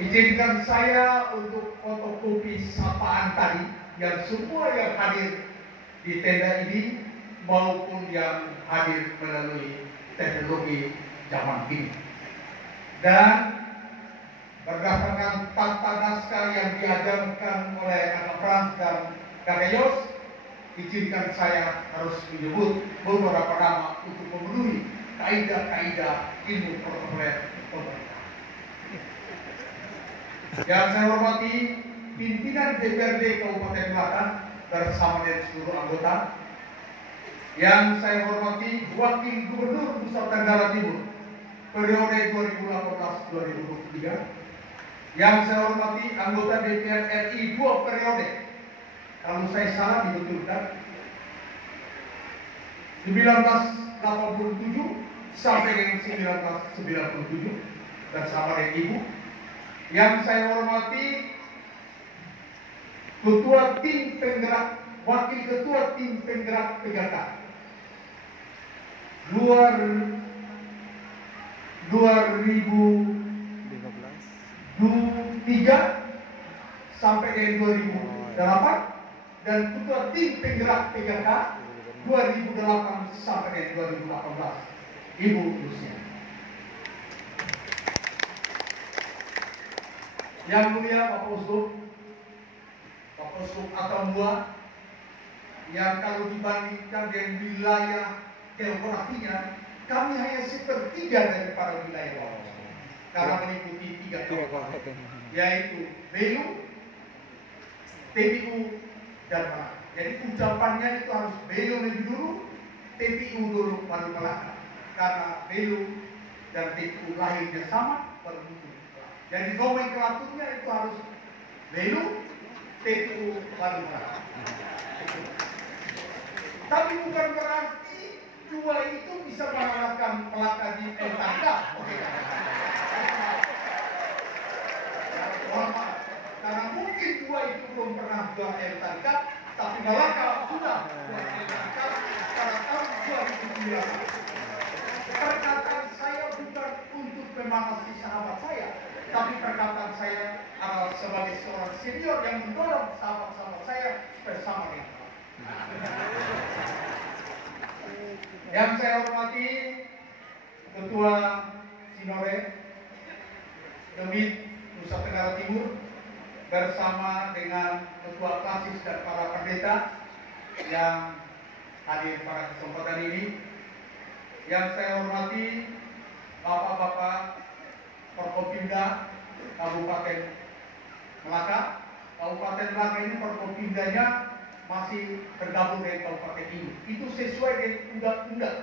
Izinkan saya untuk fotokopi sapaan tadi yang semua yang hadir di tenda ini maupun yang hadir melalui teknologi zaman ini. Dan berdasarkan tata naskah yang diajarkan oleh Kakak Frans dan Kakak Yos, izinkan saya harus menyebut beberapa nama untuk memenuhi kaidah-kaidah ilmu protokoler pemerintah. Yang saya hormati pimpinan DPRD Kabupaten Melaka bersama dengan seluruh anggota. Yang saya hormati Wakil Gubernur Nusa Tenggara Timur periode 2018-2023. Yang saya hormati anggota DPR RI 2 periode. Kalau saya salah dibetulkan. 1987 sampai dengan 1997 bersama dengan Ibu. Yang saya hormati Ketua Tim Penggerak, Wakil Ketua Tim Penggerak PKK 2003 sampai dengan 2008 dan Ketua Tim Penggerak PKK 2008 sampai dengan 2018 Ibu Lucia. Yang mulia Bapak Uskup Atambua, yang kalau dibandingkan dengan wilayah geografinya, kami hanya sepertiga daripada wilayah Bapak Uskup, karena meliputi 3 kabupaten, yaitu Belu, TPU, dan Melaka. Jadi ucapannya itu harus Belu lebih dulu, TPU dulu, baru Melaka, karena Belu dan TPU lahirnya sama, baru muncul. Jadi nomenklaturnya itu harus Belu, TPU, baru Melaka. Tapi bukan berarti dua itu bisa mengalahkan Melaka di Antartika. Oke. Karena mungkin dua itu belum pernah juara Antartika, tapi Melaka sudah juara Antartika pada tahun 2009. Perkataan saya bukan untuk memangasi sahabat saya, tapi perkataan saya sebagai seorang senior yang mendorong sahabat-sahabat saya bersama dengan yang saya hormati Ketua Sinore Demit Nusa Tenggara Timur bersama dengan Ketua Klasis dan para pendeta yang hadir pada kesempatan ini. Yang saya hormati Bapak-Bapak Forkopimda Kabupaten Melaka. Kabupaten Melaka ini Forkopimdanya masih tergabung dengan kabupaten ini. Itu sesuai dengan undang-undang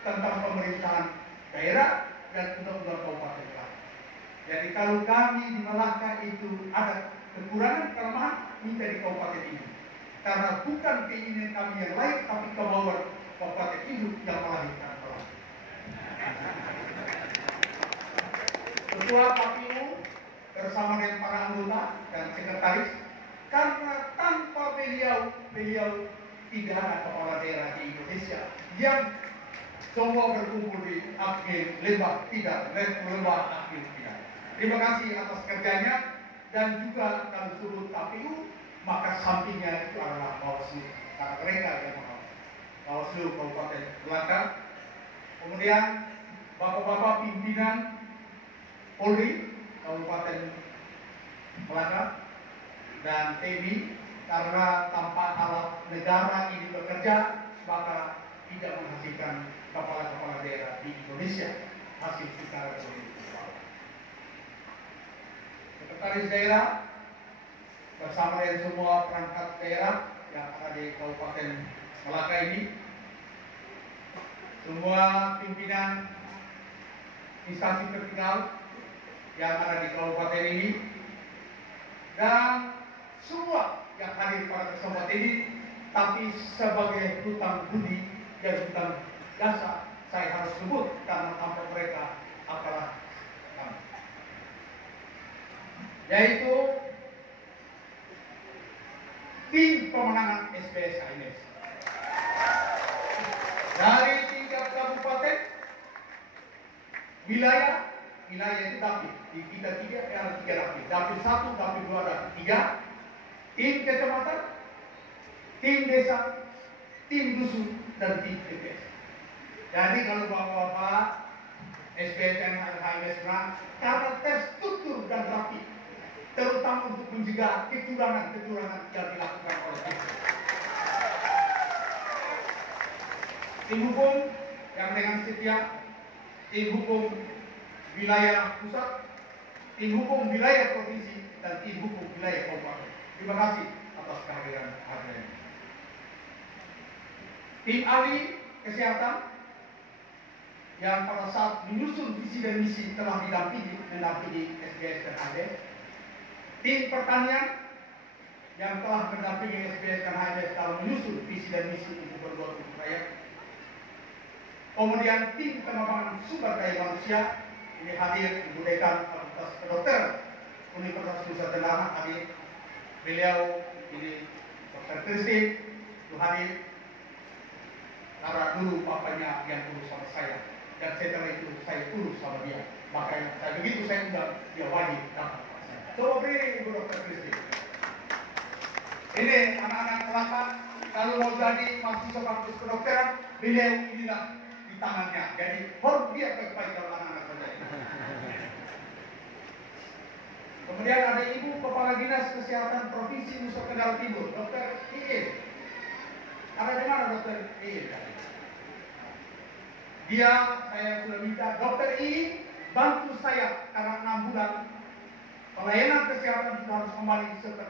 tentang pemerintahan daerah dan undang-undang kabupaten Melaka. Jadi kalau kami di Melaka itu ada kekurangan, kelemahan, minta di kabupaten ini. Karena bukan keinginan kami yang lain, tapi kemauan kabupaten ini yang melahirkan kelemahan. Ketua KPU bersama dengan para anggota dan sekretaris, karena tanpa beliau tidak ada kepala daerah di Indonesia yang semua berkumpul di akhir lembah akhir tidak. Terima kasih atas kerjanya, dan juga kalau sebut KPU maka sampingnya itu adalah Bawaslu, karena mereka yang mengawasi Bawaslu Kabupaten Melaka. Kemudian bapak-bapak pimpinan Polri Kabupaten Melaka dan TNI, karena tanpa alat negara ini bekerja maka tidak menghasilkan kepala-kepala daerah di Indonesia hasil secara individual. Sekretaris daerah bersama dengan semua perangkat daerah yang ada di Kabupaten Melaka ini, semua pimpinan instansi vertikal yang ada di kabupaten ini, dan semua yang hadir pada kesempatan ini, tapi sebagai hutang budi dan hutang jasa saya harus sebut karena tanpa mereka apalah kami, yaitu tim pemenangan SBS AINES dari tingkat kabupaten, wilayah, wilayah itu dapil. Di kita ada 3 dapil. Dapil 1, dapil 2, dapil 3. Tim kecamatan, tim desa, tim dusun, dan tim TPS. Jadi kalau bapak-bapak SPSM HMS karena terstruktur dan rapi, terutama untuk mencegah kecurangan-kecurangan yang dilakukan oleh kita. Tim hukum yang dengan setia, tim hukum wilayah pusat, tim hukum wilayah provinsi, dan tim hukum wilayah kabupaten. Terima kasih atas kehadiran hari ini. Tim ahli kesehatan yang pada saat menyusun visi dan misi telah mendampingi SBS dan ADES. Tim pertanian yang telah mendampingi SBS dan ADES dalam menyusun visi dan misi untuk berbuat untuk rakyat. Kemudian tim pengembangan sumber daya manusia ini hadir Ibu Dekan Fakultas Kedokteran Universitas Nusa Tenggara hadir. Beliau ini Dr. Christine itu hadir karena dulu papanya yang turus sama saya dan setelah itu saya turus sama dia, makanya saya begitu saya undang dia wajib datang. Coba beri Ibu Dr. Christine. Ini anak-anak kelapa kalau mau jadi mahasiswa fakultas kedokteran, beliau inilah di tangannya. Jadi hormat dia kepada anak-anak saja. Kemudian ada Ibu Kepala Dinas Kesehatan Provinsi Nusa Tenggara Timur, Dr. Iin. Ada di mana Dr. Iin? Dia, saya sudah minta Dr. Iin bantu saya karena 6 bulan pelayanan kesehatan sudah harus kembali seperti